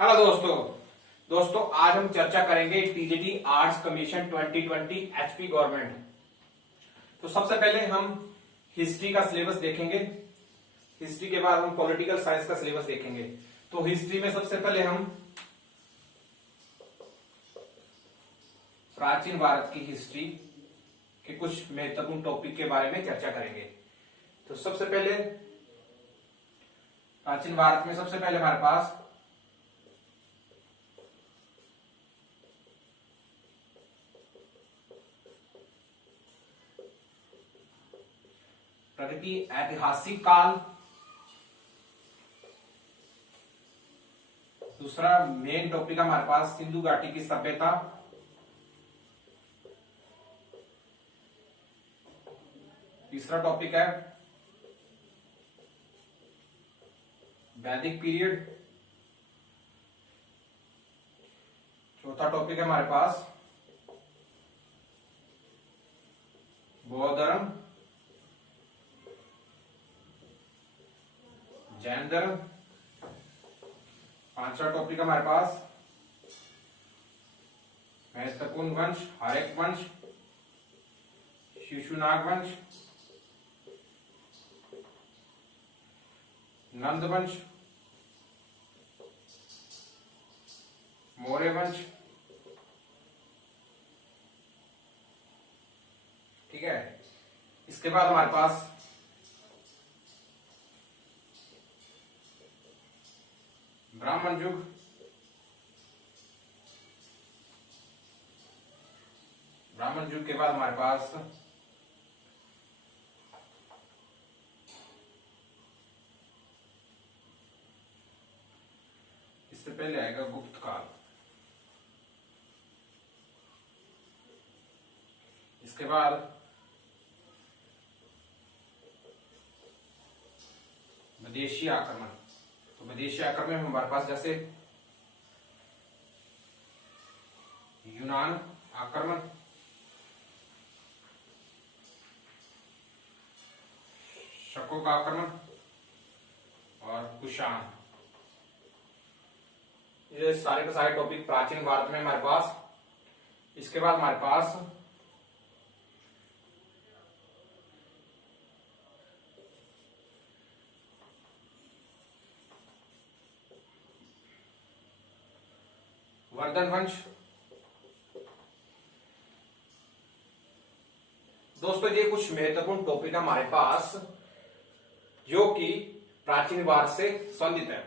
Hello दोस्तों आज हम चर्चा करेंगे TGT arts commission 2020 HP government. तो सबसे पहले हम हिस्ट्री का सिलेबस देखेंगे। हिस्ट्री के बाद हम पॉलिटिकल साइंस का सिलेबस देखेंगे। तो हिस्ट्री में सबसे पहले हम प्राचीन भारत की हिस्ट्री के कुछ महत्वपूर्ण टॉपिक के बारे में चर्चा करेंगे। तो सबसे पहले प्राचीन भारत में सबसे पहले हमारे पास प्रगति ऐतिहासिक काल, दूसरा मेन टॉपिक हमारे पास सिंधु घाटी की सभ्यता, तीसरा टॉपिक है वैदिक पीरियड, चौथा टॉपिक है हमारे पास बौद्ध धर्म, जैन धर्म, पांचवा टॉपिक हमारे पास महत्वपूर्ण वंश हड़प्पा वंश, शिशुनाग वंश, नंद वंश, मौर्य वंश। ठीक है, इसके बाद हमारे पास ब्राह्मण युग, ब्राह्मण युग के बाद हमारे पास इससे पहले आएगा गुप्त काल, इसके बाद विदेशी आक्रमण। तो विदेशी आक्रमण में हमारे पास जैसे यूनान आक्रमण, शकों का आक्रमण और कुषाण। ये सारे के सारे टॉपिक प्राचीन भारत में हमारे पास। इसके बाद हमारे पास वर्धन वंश। दोस्तों ये कुछ महत्वपूर्ण टॉपिक हमारे पास जो कि प्राचीन भारत से संबंधित है।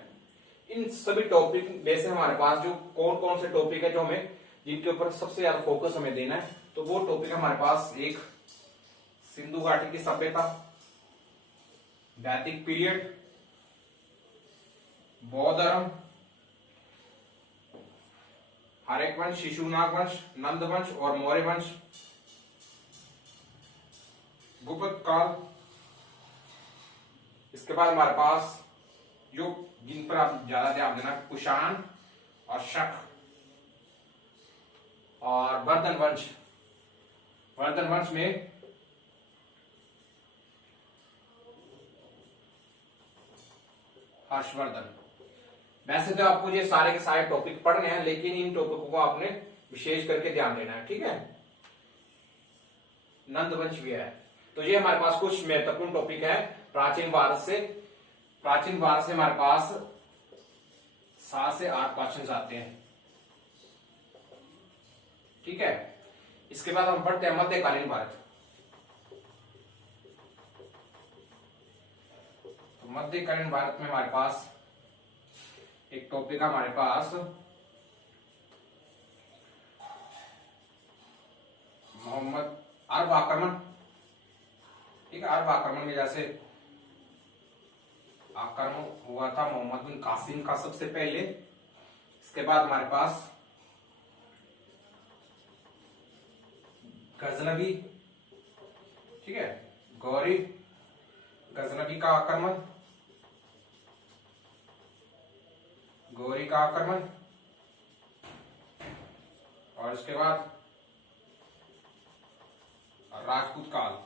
इन सभी टॉपिक में से हमारे पास जो कौन कौन से टॉपिक है जो हमें जिनके ऊपर सबसे ज्यादा फोकस हमें देना है, तो वो टॉपिक हमारे पास एक सिंधु घाटी की सभ्यता, वैदिक पीरियड, बौद्ध धर्म, हड़प्पा वंश, शिशुनाग वंश, नंद वंश और मौर्य वंश, गुप्त काल। इसके बाद हमारे पास जो जिन पर आप ज्यादा ध्यान देना, कुषाण और शक और वर्धन वंश। वर्धन वंश में हर्षवर्धन। वैसे तो आपको ये सारे के सारे टॉपिक पढ़ने हैं, लेकिन इन टॉपिकों को आपने विशेष करके ध्यान देना है। ठीक है, नंद वंश भी है। तो ये हमारे पास कुछ महत्वपूर्ण टॉपिक है प्राचीन भारत से। प्राचीन भारत से हमारे पास 7 से 8 क्वेश्चन आते हैं। ठीक है, इसके बाद हम पढ़ते हैं मध्यकालीन भारत। तो मध्यकालीन भारत में हमारे पास एक टॉपिक हमारे पास मोहम्मद अरब आक्रमण। ठीक है, अरब आक्रमण में जैसे आक्रमण हुआ था मोहम्मद बिन कासिम का सबसे पहले। इसके बाद हमारे पास गजनवी, ठीक है, गौरी गजनवी का आक्रमण, गौरी का आक्रमण, और इसके बाद राजपूत काल।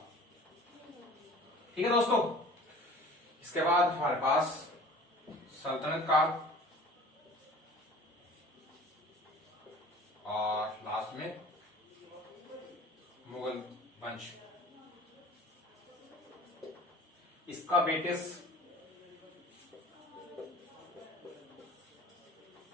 ठीक है दोस्तों, इसके बाद हमारे पास सल्तनत काल, और लास्ट में मुगल वंश। इसका वेटेज,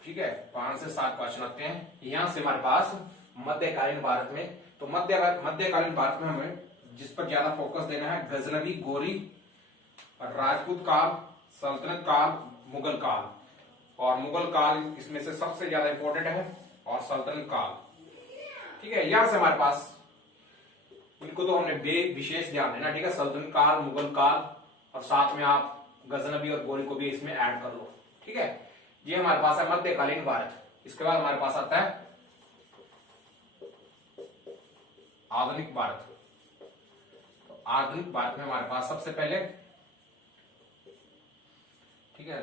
ठीक है, 5 से 7 क्वेश्चन आते हैं। यहां से हमारे पास मध्यकालीन भारत में, तो मध्यकालीन भारत में हमें जिस पर ज्यादा फोकस देना है, गजनवी, गौरी, राजपूत काल, सल्तनत काल, मुगल काल। और मुगल काल इसमें से सबसे ज्यादा इंपॉर्टेंट है, और सल्तनत काल, ठीक है। यहां से हमारे पास इनको तो हमने विशेष ध्यान देना, ठीक है, सल्तनत काल, मुगल काल, और साथ में आप गजनवी और गौरी को भी इसमें ऐड कर लो, ठीक है। ये हमारे पास है मध्यकालीन भारत। इसके बाद हमारे पास आता है आधुनिक भारत। तो आधुनिक भारत में हमारे पास सबसे पहले, ठीक है,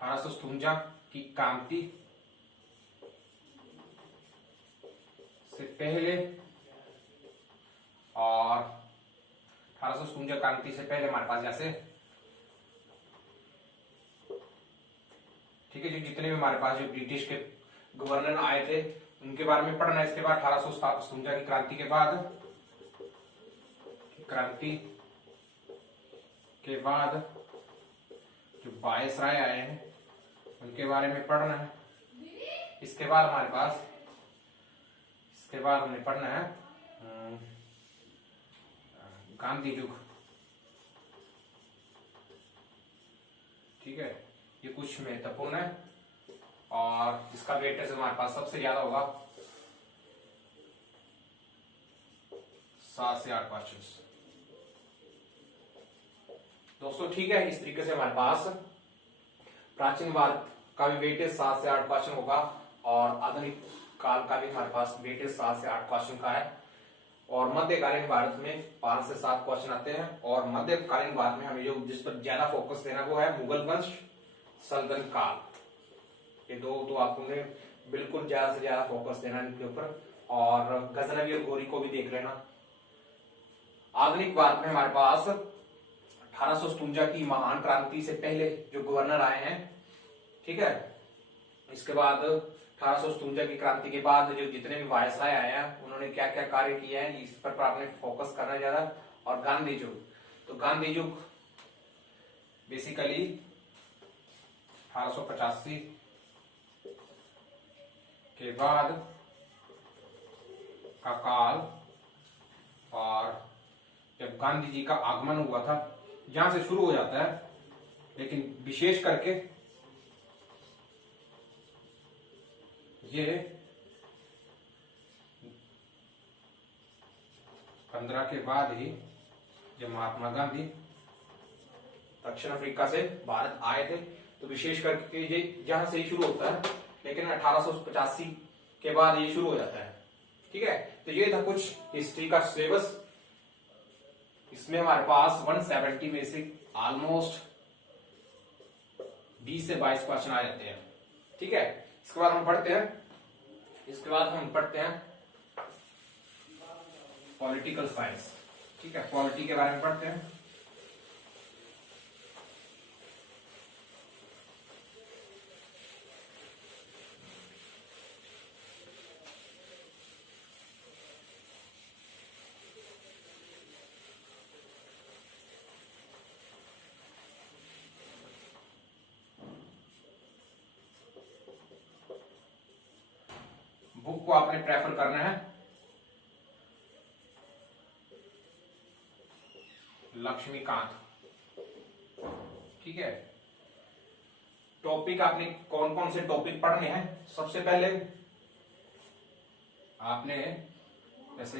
1857 की क्रांति से पहले, और 1857 क्रांति से पहले हमारे पास जैसे, ठीक है, जो जितने भी हमारे पास जो ब्रिटिश के गवर्नर आए थे उनके बारे में पढ़ना है। इसके बाद 1857 की क्रांति के बाद, जो वायसराय आए हैं उनके बारे में पढ़ना है। इसके बाद हमारे पास, इसके बाद हमने पढ़ना है गांधी युग, ठीक है, ये कुछ महत्वपूर्ण है, और इसका वेटेज हमारे पास सबसे ज्यादा होगा 7 से 8 क्वेश्चन दोस्तों, ठीक है। इस तरीके से हमारे पास प्राचीन भारत का भी वेटेज 7 से 8 क्वेश्चन होगा, और आधुनिक काल का भी हमारे पास वेटेज 7 से 8 क्वेश्चन का है, और मध्यकालीन भारत में 5 से 7 क्वेश्चन आते हैं। और मध्यकालीन भारत में हमें जो जिस पर ज्यादा फोकस देना वो है मुगल वंश, सल्तनत काल। ये दो तो आपको बिल्कुल ज्यादा से ज्यादा फोकस देना इनके ऊपर, और गजनवी और गौरी को भी देख लेना। आधुनिक भारत में हमारे पास 1857 की महान क्रांति से पहले जो गवर्नर आए हैं, ठीक है, इसके बाद 1857 की क्रांति के बाद जो जितने भी वायसराय आए हैं उन्होंने क्या क्या कार्य किए हैं, इस पर आपने फोकस करना ज्यादा। और गांधी युग, तो गांधी युग बेसिकली 1885 के बाद का काल, और जब गांधी जी का आगमन हुआ था, यहां से शुरू हो जाता है, लेकिन विशेष करके ये 15 के बाद ही जब महात्मा गांधी दक्षिण अफ्रीका से भारत आए थे, तो विशेष करके ये जहां से ही शुरू होता है, लेकिन 1885 के बाद ये शुरू हो जाता है, ठीक है। तो ये था कुछ हिस्ट्री का सिलेबस। इसमें हमारे पास 170 में से ऑलमोस्ट 20 से 22 क्वेश्चन आ जाते हैं, ठीक है। इसके बाद हम पढ़ते हैं पॉलिटिकल साइंस, ठीक है, पॉलिटी के बारे में पढ़ते हैं। बुक को आपने प्रेफर करना है लक्ष्मीकांत, ठीक है। टॉपिक आपने कौन कौन से टॉपिक पढ़ने हैं, सबसे पहले आपने जैसे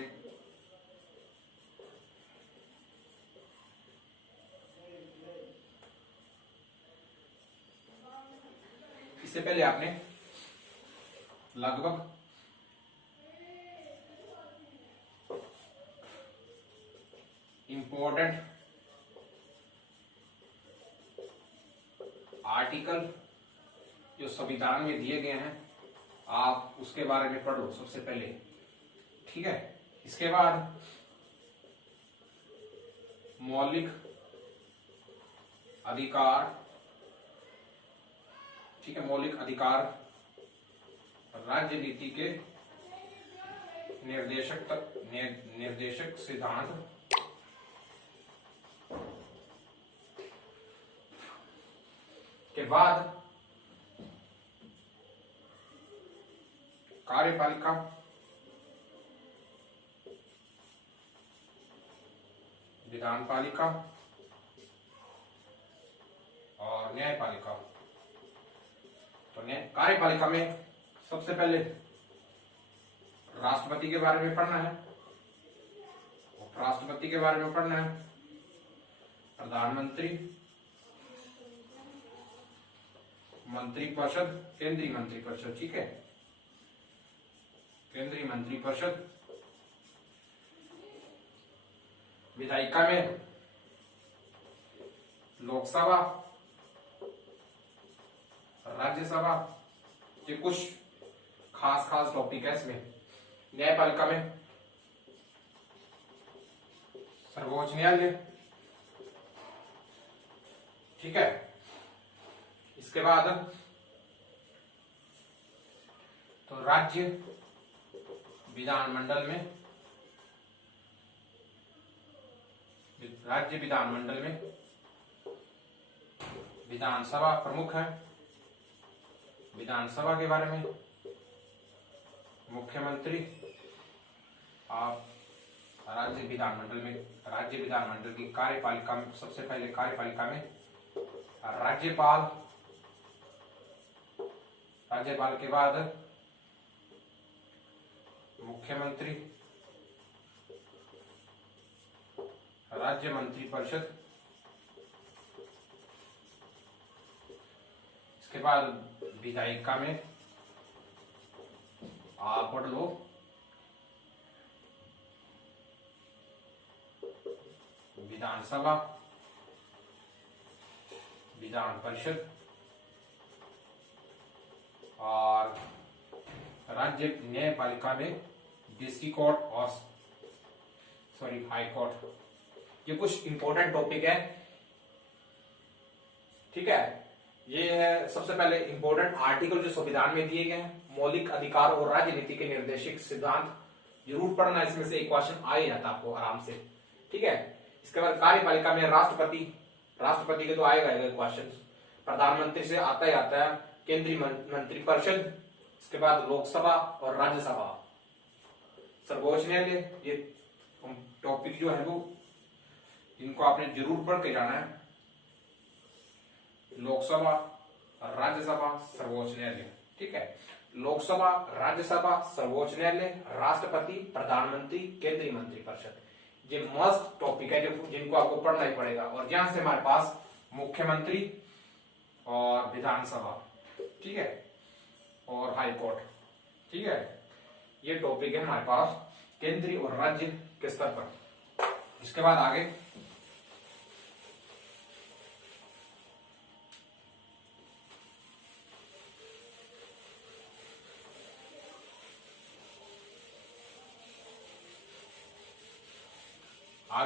इससे पहले आपने लगभग इंपॉर्टेंट आर्टिकल जो संविधान में दिए गए हैं आप उसके बारे में पढ़ लो सबसे पहले, ठीक है। इसके बाद मौलिक अधिकार, ठीक है, मौलिक अधिकार राज्य नीति के निर्देशक सिद्धांत के बाद कार्यपालिका विधानपालिका और न्यायपालिका। तो कार्यपालिका में सबसे पहले राष्ट्रपति के बारे में पढ़ना है, उपराष्ट्रपति के बारे में पढ़ना है, प्रधानमंत्री, मंत्रिपरिषद, केंद्रीय मंत्रिपरिषद, ठीक है, केंद्रीय मंत्रिपरिषद। विधायिका में लोकसभा, राज्यसभा, ये कुछ खास टॉपिक है इसमें। न्यायपालिका में सर्वोच्च न्यायालय, ठीक है। इसके बाद तो राज्य विधानमंडल में विधानसभा प्रमुख है, विधानसभा के बारे में मुख्यमंत्री। आप राज्य विधानमंडल की कार्यपालिका में सबसे पहले कार्यपालिका में राज्यपाल के बाद मुख्यमंत्री, राज्य मंत्रिपरिषद, इसके बाद विधायिका में आप पढ़ लो विधानसभा, विधान परिषद और राज्य न्यायपालिका में डिस्ट्रिक्ट कोर्ट और हाई कोर्ट। ये कुछ इंपॉर्टेंट टॉपिक है, ठीक है। ये है सबसे पहले इंपॉर्टेंट आर्टिकल जो संविधान में दिए गए हैं, मौलिक अधिकार और राजनीति के निर्देशक सिद्धांत जरूर पढ़ना, इसमें से एक क्वेश्चन आ ही जाता आपको आराम से, ठीक है। इसके बाद कार्यपालिका में राष्ट्रपति के तो आएगा क्वेश्चन, प्रधानमंत्री से आता ही आता है, केंद्रीय मंत्रिपरिषद, इसके बाद लोकसभा और राज्यसभा, सर्वोच्च न्यायालय। ये टॉपिक जो है वो इनको आपने जरूर पढ़ के जाना है, लोकसभा, राज्यसभा, सर्वोच्च न्यायालय, ठीक है। लोकसभा, राज्यसभा, सर्वोच्च न्यायालय, राष्ट्रपति, प्रधानमंत्री, केंद्रीय मंत्रिपरिषद, ये मस्ट टॉपिक है जिनको आपको पढ़ना ही पड़ेगा। और यहां से हमारे पास मुख्यमंत्री और विधानसभा, ठीक है, और हाई कोर्ट, ठीक है। ये टॉपिक है हमारे पास केंद्रीय और राज्य के स्तर पर। इसके बाद आगे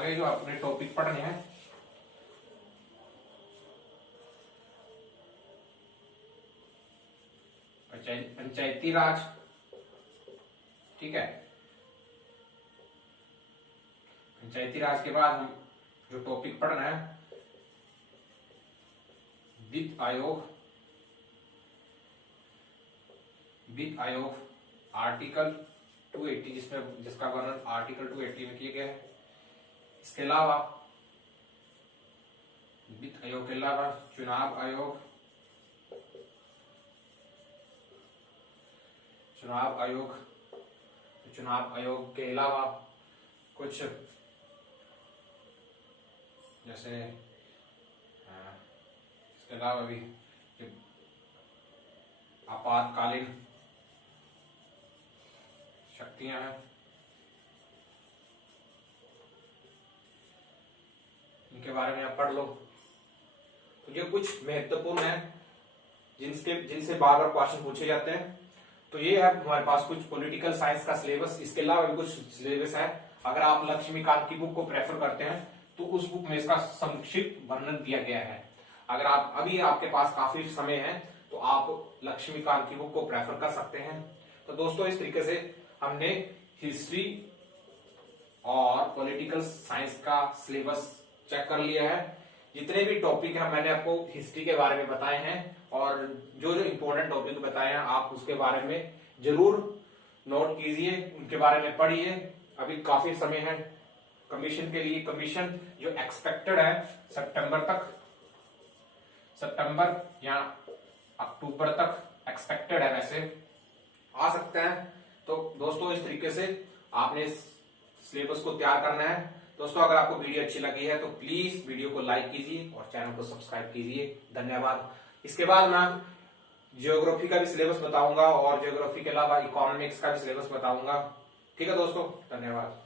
जो अपने टॉपिक पढ़ने हैं, पंचायती राज, ठीक है। पंचायती राज के बाद हम जो टॉपिक पढ़ना है, वित्त आयोग आर्टिकल 280, जिसका वर्णन आर्टिकल 280 में किया गया है। इसके अलावा वित्त आयोग के अलावा चुनाव आयोग के अलावा कुछ जैसे इसके अलावा भी आपातकालीन शक्तियां हैं, इनके बारे में आप पढ़ लो। तो ये कुछ महत्वपूर्ण है जिनसे बार बार क्वेश्चन पूछे जाते हैं। तो ये है हमारे पास कुछ पॉलिटिकल साइंस का सिलेबस। इसके अलावा भी कुछ सिलेबस है। अगर आप लक्ष्मीकांत की बुक को प्रेफर करते हैं तो उस बुक में इसका संक्षिप्त वर्णन दिया गया है। अगर आप अभी आपके पास काफी समय है तो आप लक्ष्मीकांत की बुक को प्रेफर कर सकते हैं। तो दोस्तों इस तरीके से हमने हिस्ट्री और पॉलिटिकल साइंस का सिलेबस चेक कर लिया है। जितने भी टॉपिक हैं मैंने आपको हिस्ट्री के बारे में बताए हैं और जो जो इंपॉर्टेंट टॉपिक बताए हैं आप उसके बारे में जरूर नोट कीजिए, उनके बारे में पढ़िए। अभी काफी समय है कमीशन के लिए। कमीशन जो एक्सपेक्टेड है सितंबर या अक्टूबर तक एक्सपेक्टेड है, वैसे आ सकते हैं। तो दोस्तों इस तरीके से आपने सिलेबस को तैयार करना है। दोस्तों अगर आपको वीडियो अच्छी लगी है तो प्लीज वीडियो को लाइक कीजिए और चैनल को सब्सक्राइब कीजिए। धन्यवाद। इसके बाद मैं ज्योग्राफी का भी सिलेबस बताऊंगा और ज्योग्राफी के अलावा इकोनॉमिक्स का भी सिलेबस बताऊंगा। ठीक है दोस्तों, धन्यवाद।